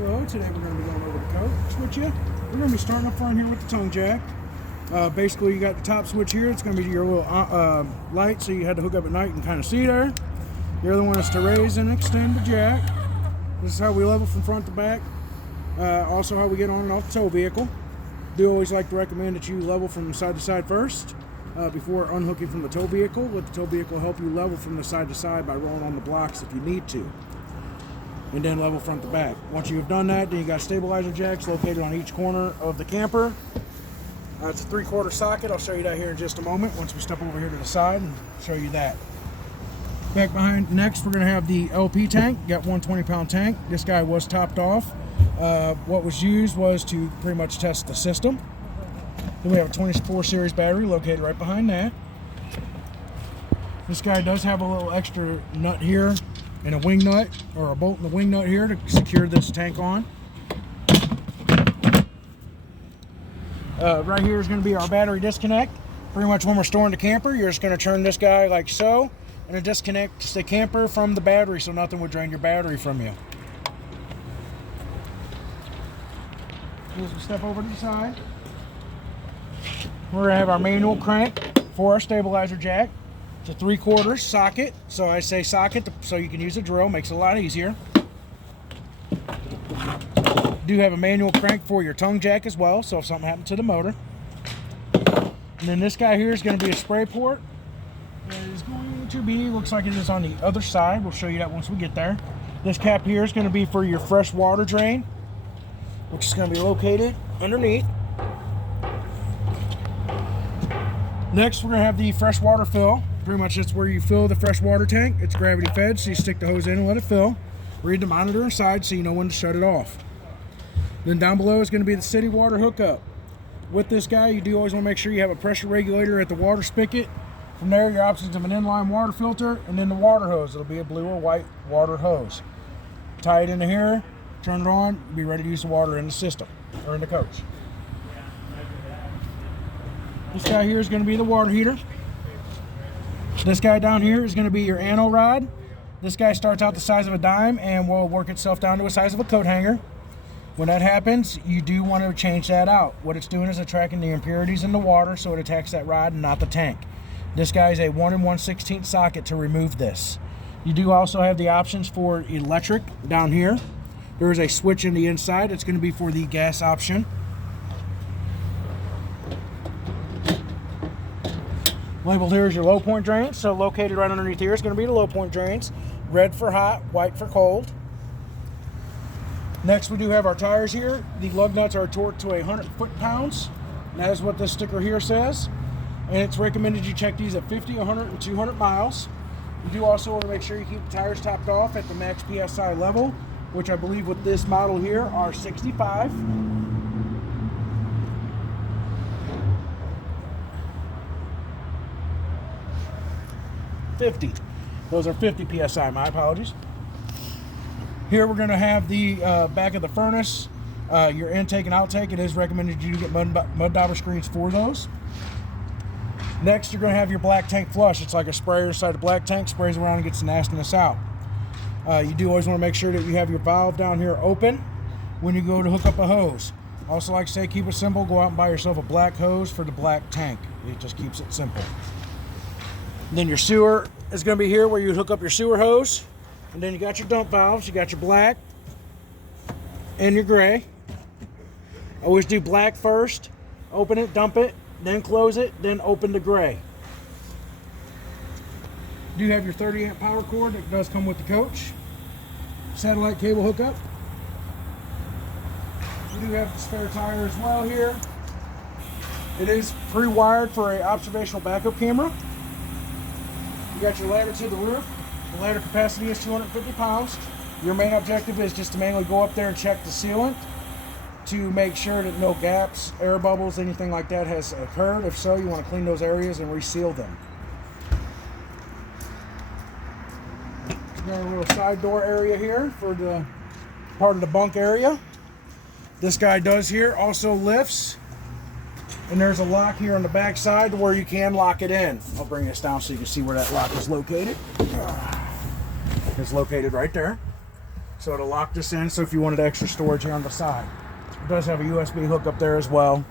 Hello, today we're going to be going over the coach with you. We're going to be starting up front here with the tongue jack. Basically, you got the top switch here. It's going to be your little light, so you had to hook up at night and kind of see there. The other one is to raise and extend the jack. This is how we level from front to back. Also how we get on and off the tow vehicle. Do always like to recommend that you level from side to side first before unhooking from the tow vehicle. Let the tow vehicle help you level from the side to side by rolling on the blocks if you need to. And then level front to back. Once you've done that, then you got stabilizer jacks located on each corner of the camper. It's a 3/4 socket. I'll show you that here in just a moment once we step over here to the side and show you that. Back behind, next we're going to have the LP tank. Got one 20-pound tank. This guy was topped off. What was used was to pretty much test the system. Then we have a 24 series battery located right behind that. This guy does have a little extra nut here and a wing nut, or a bolt in the wing nut here to secure this tank on. Right here is going to be our battery disconnect. Pretty much when we're storing the camper, you're just going to turn this guy like so, and it disconnects the camper from the battery so nothing would drain your battery from you. As we step over to the side, we're going to have our manual crank for our stabilizer jack. It's a 3/4 socket, so I say socket so you can use a drill, makes it a lot easier. Do have a manual crank for your tongue jack as well, so if something happened to the motor. And then this guy here is going to be a spray port. It is going to be, looks like it is on the other side. We'll show you that once we get there. This cap here is going to be for your fresh water drain, which is going to be located underneath. Next, we're going to have the fresh water fill. Pretty much that's where you fill the fresh water tank. It's gravity fed, so you stick the hose in and let it fill. Read the monitor inside so you know when to shut it off. Then down below is going to be the city water hookup. With this guy, you do always want to make sure you have a pressure regulator at the water spigot. From there, your options of an inline water filter, and then the water hose. It'll be a blue or white water hose. Tie it into here, turn it on, be ready to use the water in the system, or in the coach. This guy here is going to be the water heater. This guy down here is going to be your anno rod. This guy starts out the size of a dime and will work itself down to the size of a coat hanger. When that happens, you do want to change that out. What it's doing is attracting the impurities in the water, so it attacks that rod and not the tank. This guy is a 1 1/16 socket to remove this. You do also have the options for electric down here. There is a switch in the inside. It's going to be for the gas option. Labeled here is your low point drains. So located right underneath here is going to be the low point drains. Red for hot, white for cold. Next, we do have our tires here. The lug nuts are torqued to 100 foot-pounds. And that is what this sticker here says. And it's recommended you check these at 50, 100, and 200 miles. You do also want to make sure you keep the tires topped off at the max PSI level, which I believe with this model here are 65. Those are 50 PSI, my apologies. Here we're going to have the back of the furnace, your intake and outtake. It is recommended you get mud dauber screens for those. Next, you're going to have your black tank flush. It's like a sprayer inside the black tank, sprays around and gets the nastiness out. You do always want to make sure that you have your valve down here open when you go to hook up a hose. Also, like I say, keep it simple. Go out and buy yourself a black hose for the black tank. It just keeps it simple. And then your sewer is going to be here where you hook up your sewer hose. And then you got your dump valves. You got your black and your gray. Always do black first. Open it, dump it, then close it, then open the gray. You do have your 30 amp power cord that does come with the coach. Satellite cable hookup. You do have the spare tire as well here. It is pre-wired for an observational backup camera. You got your ladder to the roof. The ladder capacity is 250 pounds. Your main objective is just to manually go up there and check the sealant to make sure that no gaps, air bubbles, anything like that has occurred. If so, you want to clean those areas and reseal them. Got a little side door area here for the part of the bunk area. This guy does here also lifts. And there's a lock here on the back side where you can lock it in. I'll bring this down so you can see where that lock is located. It's located right there. So it'll lock this in, so if you wanted extra storage here on the side. It does have a USB hookup there as well.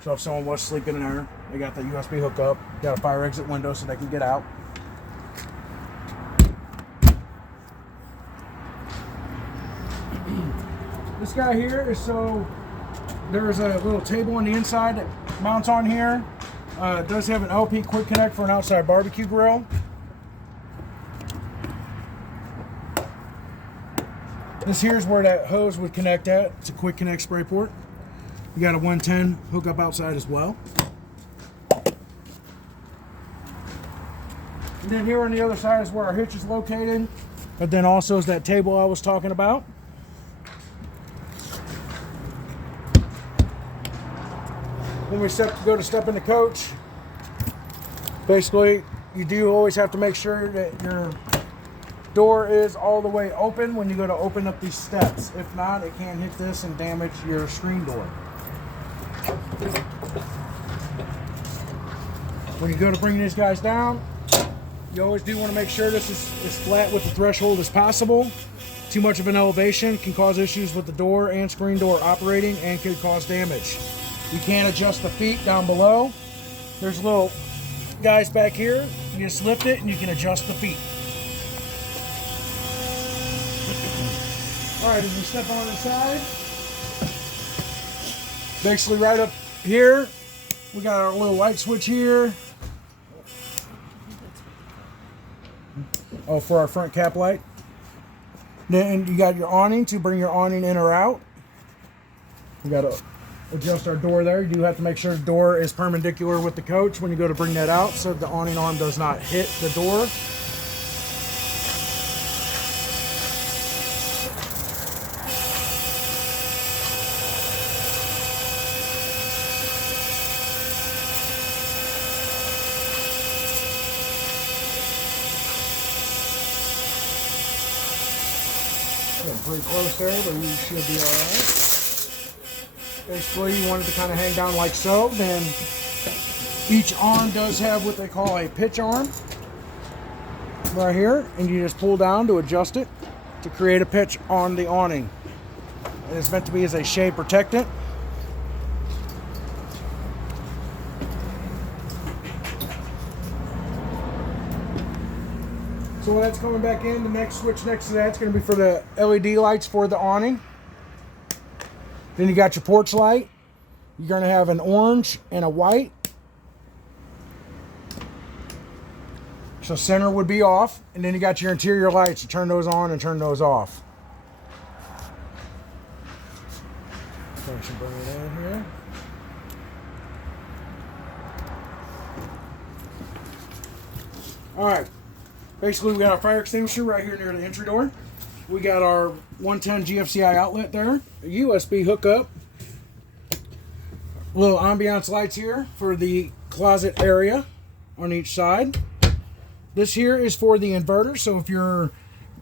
So if someone was sleeping in there, they got the USB hookup. Got a fire exit window so they can get out. This guy here is so there's a little table on the inside that mounts on here. It does have an LP quick connect for an outside barbecue grill. This here is where that hose would connect at. It's a quick connect spray port. You got a 110 hookup outside as well. And then here on the other side is where our hitch is located. But then also is that table I was talking about. When we go to step in the coach, basically you do always have to make sure that your door is all the way open when you go to open up these steps. If not, it can hit this and damage your screen door. When you go to bring these guys down, you always do want to make sure this is as flat with the threshold as possible. Too much of an elevation can cause issues with the door and screen door operating and could cause damage. You can adjust the feet down below. There's little guys back here. You just lift it and you can adjust the feet. All right, as we step on the side, basically right up here, we got our little light switch here. Oh, for our front cap light. Then you got your awning to bring your awning in or out. You got to adjust our door there. You do have to make sure the door is perpendicular with the coach when you go to bring that out so the awning arm does not hit the door. Getting pretty close there, but you should be alright. Basically, you want it to kind of hang down like so. Then each arm does have what they call a pitch arm right here, and you just pull down to adjust it to create a pitch on the awning. And it's meant to be as a shade protectant. So when that's coming back in, the next switch next to that's going to be for the LED lights for the awning. Then you got your porch light. You're going to have an orange and a white. So center would be off. And then you got your interior lights. You turn those on and turn those off. So I should bring it in here. All right. Basically, we got our fire extinguisher right here near the entry door. We got our 110 GFCI outlet there, a USB hookup, little ambiance lights here for the closet area on each side. This here is for the inverter, so if you're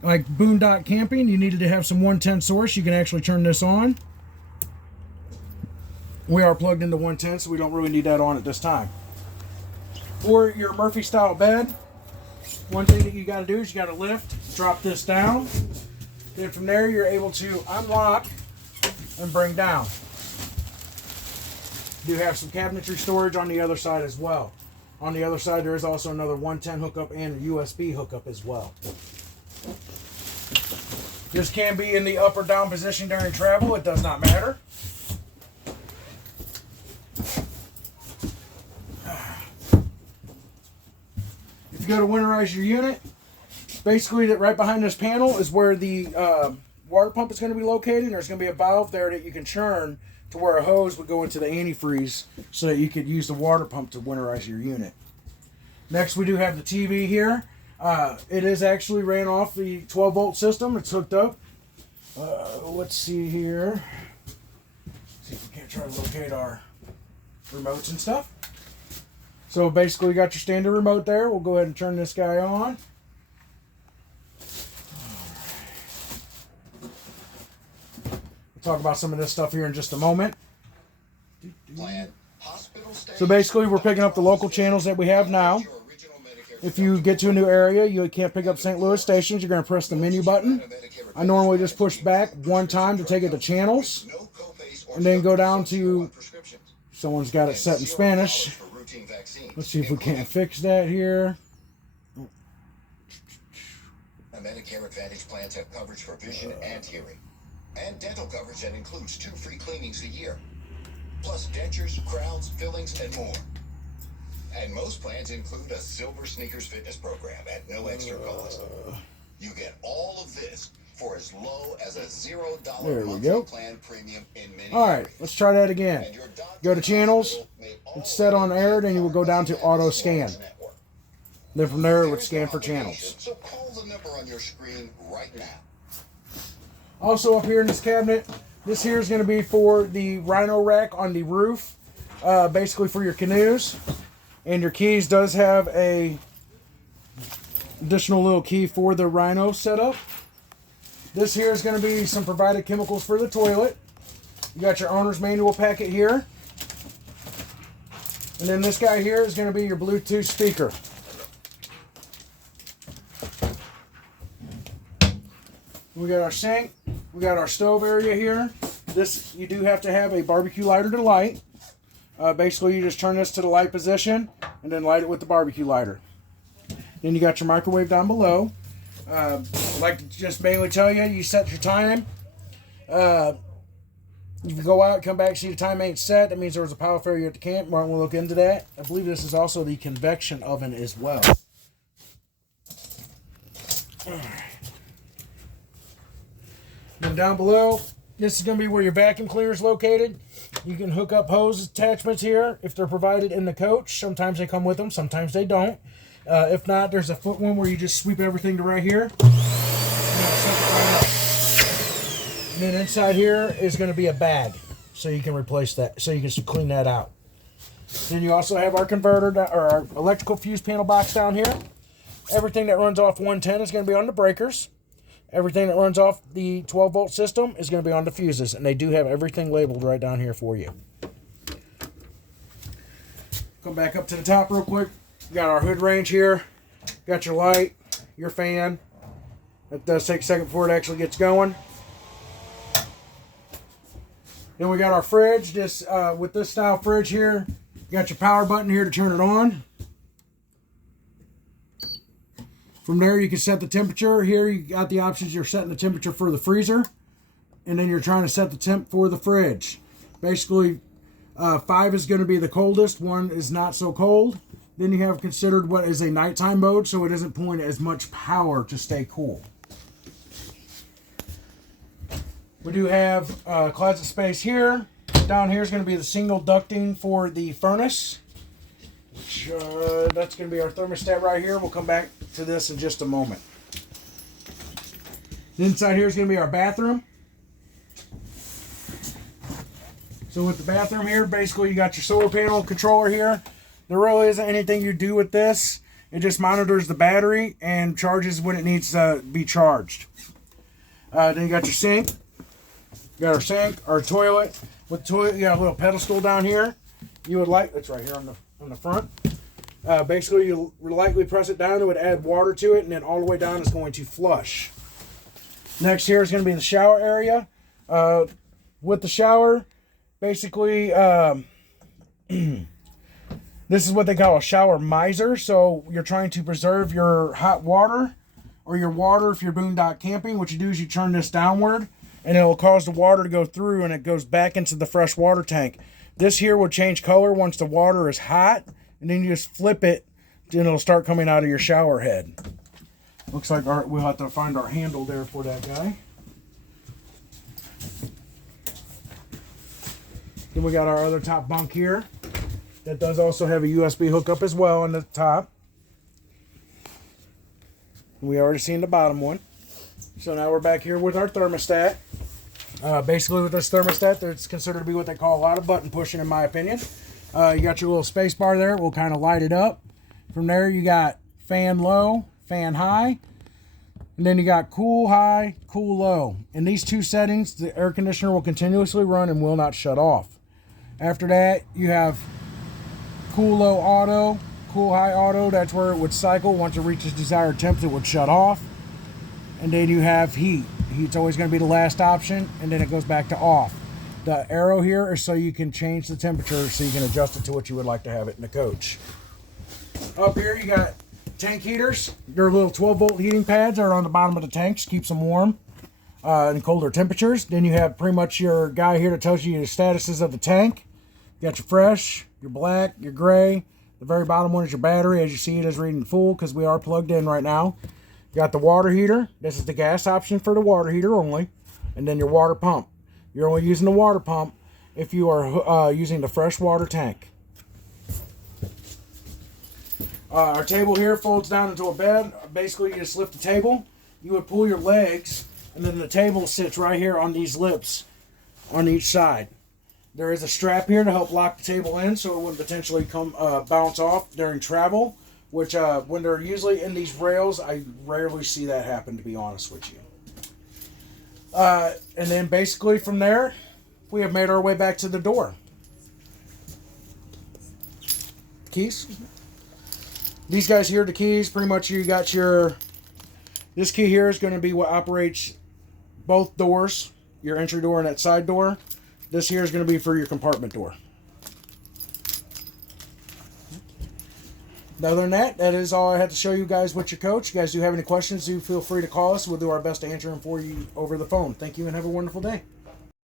like boondock camping, you needed to have some 110 source, you can actually turn this on. We are plugged into 110, so we don't really need that on at this time. For your Murphy style bed, one thing that you got to do is you got to lift, drop this down. Then from there, you're able to unlock and bring down. You do have some cabinetry storage on the other side as well. On the other side, there is also another 110 hookup and a USB hookup as well. This can be in the up or down position during travel. It does not matter. If you go to winterize your unit, basically that right behind this panel is where the water pump is going to be located. There's going to be a valve there that you can churn to where a hose would go into the antifreeze so that you could use the water pump to winterize your unit. Next, we do have the TV here. It is actually ran off the 12 volt system. It's hooked up. Let's see here. See if we can't try to locate our remotes and stuff. So basically, you got your standard remote there. We'll go ahead and turn this guy on. We'll talk about some of this stuff here in just a moment. So basically, we're picking up the local channels that we have now. If you get to a new area, you can't pick up St. Louis stations. You're going to press the menu button. I normally just push back one time to take it to channels, and then go down to, someone's got it set in Spanish. Let's see if we can't fix that here. Medicare Advantage plans have coverage for vision and hearing, and dental coverage that includes 2 free cleanings a year, plus dentures, crowns, fillings, and more. And most plans include a Silver Sneakers fitness program at no extra cost. You get all of this for as low as a $0 monthly plan premium in many All right, let's try that again. Go to channels, it's set on air, then you will go down to auto scan. Then from there, it would scan for channels. So call the number on your screen right now. Also up here in this cabinet, this here is going to be for the Rhino rack on the roof, basically for your canoes. And your keys does have a additional little key for the Rhino setup. This here is going to be some provided chemicals for the toilet. You got your owner's manual packet here. And then this guy here is going to be your Bluetooth speaker. We got our sink. We got our stove area here. This, you do have to have a barbecue lighter to light. Basically, you just turn this to the light position and then light it with the barbecue lighter. Then you got your microwave down below. I'd like to just mainly tell you, you set your time. If you go out, come back, see the time ain't set, that means there was a power failure at the camp. We're going to look into that. I believe this is also the convection oven as well. Alright. Then down below, this is going to be where your vacuum cleaner is located. You can hook up hose attachments here if they're provided in the coach. Sometimes they come with them, sometimes they don't. If not, there's a foot one where you just sweep everything to right here. And then inside here is going to be a bag, so you can replace that, so you can clean that out. Then you also have our converter, or our electrical fuse panel box down here. Everything that runs off 110 is going to be on the breakers. Everything that runs off the 12-volt system is going to be on the fuses, and they do have everything labeled right down here for you. Come back up to the top real quick. You got our hood range here. Got your light, your fan. It does take a second before it actually gets going. Then we got our fridge. This with this style fridge here, you got your power button here to turn it on. From there, you can set the temperature. Here, you got the options. You're setting the temperature for the freezer, and then you're trying to set the temp for the fridge. Basically, 5 is going to be the coldest. 1 is not so cold. Then you have considered what is a nighttime mode, so it isn't pulling as much power to stay cool. We do have closet space here. Down here is going to be the single ducting for the furnace. Which, that's going to be our thermostat right here. We'll come back to this in just a moment. Inside here is going to be our bathroom. So with the bathroom here, basically you got your solar panel controller here. There really isn't anything you do with this. It just monitors the battery and charges when it needs to be charged. Then you got your sink. You got our sink, our toilet. With the toilet, you got a little pedestal down here. You would like, it's right here on the front. Basically, you lightly press it down, it would add water to it, and then all the way down is going to flush. Next here is going to be the shower area. With the shower, basically, this is what they call a shower miser. So you're trying to preserve your hot water, or your water if you're boondock camping. What you do is you turn this downward, and it will cause the water to go through, and it goes back into the fresh water tank. This here will change color once the water is hot, and then you just flip it, and it'll start coming out of your shower head. Looks like we'll have to find our handle there for that guy. Then we got our other top bunk here. That does also have a USB hookup as well on the top. We already seen the bottom one. So now we're back here with our thermostat. Basically with this thermostat, it's considered to be what they call a lot of button pushing in my opinion. You got your little space bar there. We'll kind of light it up. From there you got fan low, fan high. And then you got cool high, cool low. In these two settings, the air conditioner will continuously run and will not shut off. After that, you have cool low auto, cool high auto. That's where it would cycle. Once it reaches desired temps, it would shut off. And then you have heat. Heat's always going to be the last option, and then it goes back to off. The arrow here is so you can change the temperature, so you can adjust it to what you would like to have it in the coach. Up here you got tank heaters. They're little 12-volt heating pads that are on the bottom of the tanks, keeps them warm in colder temperatures. Then you have pretty much your guy here that tells you the statuses of the tank. You got your fresh, your black, your gray. The very bottom one is your battery. As you see, it is reading full because we are plugged in right now. You got the water heater. This is the gas option for the water heater only. And then your water pump. You're only using the water pump if you are using the fresh water tank. Our table here folds down into a bed. Basically, you just lift the table. You would pull your legs, and then the table sits right here on these lips on each side. There is a strap here to help lock the table in so it wouldn't potentially come bounce off during travel, which when they're usually in these rails, I rarely see that happen, to be honest with you. And then basically from there, we have made our way back to the door. Keys. These guys here are the keys. Pretty much you got your... This key here is going to be what operates both doors, your entry door and that side door. This here is going to be for your compartment door. Other than that, that is all I had to show you guys with your coach. If you guys do have any questions, do feel free to call us. We'll do our best to answer them for you over the phone. Thank you and have a wonderful day.